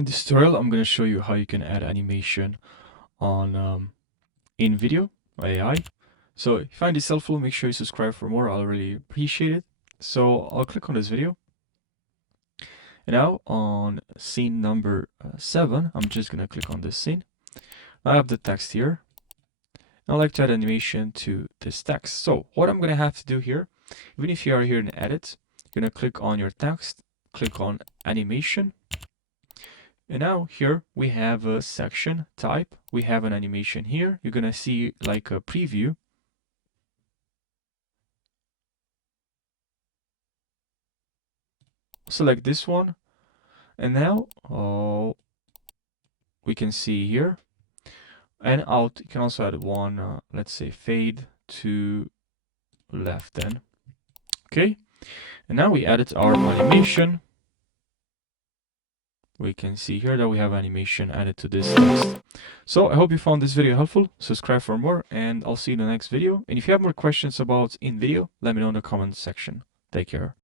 In this tutorial, I'm going to show you how you can add animation on invideo AI. So if you find this helpful, make sure you subscribe for more. I'll really appreciate it. So I'll click on this video. And now on scene number 7, I'm just going to click on this scene. I have the text here. I'd like to add animation to this text. So what I'm going to have to do here, even if you are here in edit, you're going to click on your text, click on animation. And now here we have a section type. We have an animation here. You're going to see like a preview. Select this one. And now we can see here. And out, you can also add one, let's say fade to left then. Okay. And now we added our animation. We can see here that we have animation added to this text. So I hope you found this video helpful. Subscribe for more, and I'll see you in the next video. And if you have more questions about InVideo, let me know in the comment section. Take care.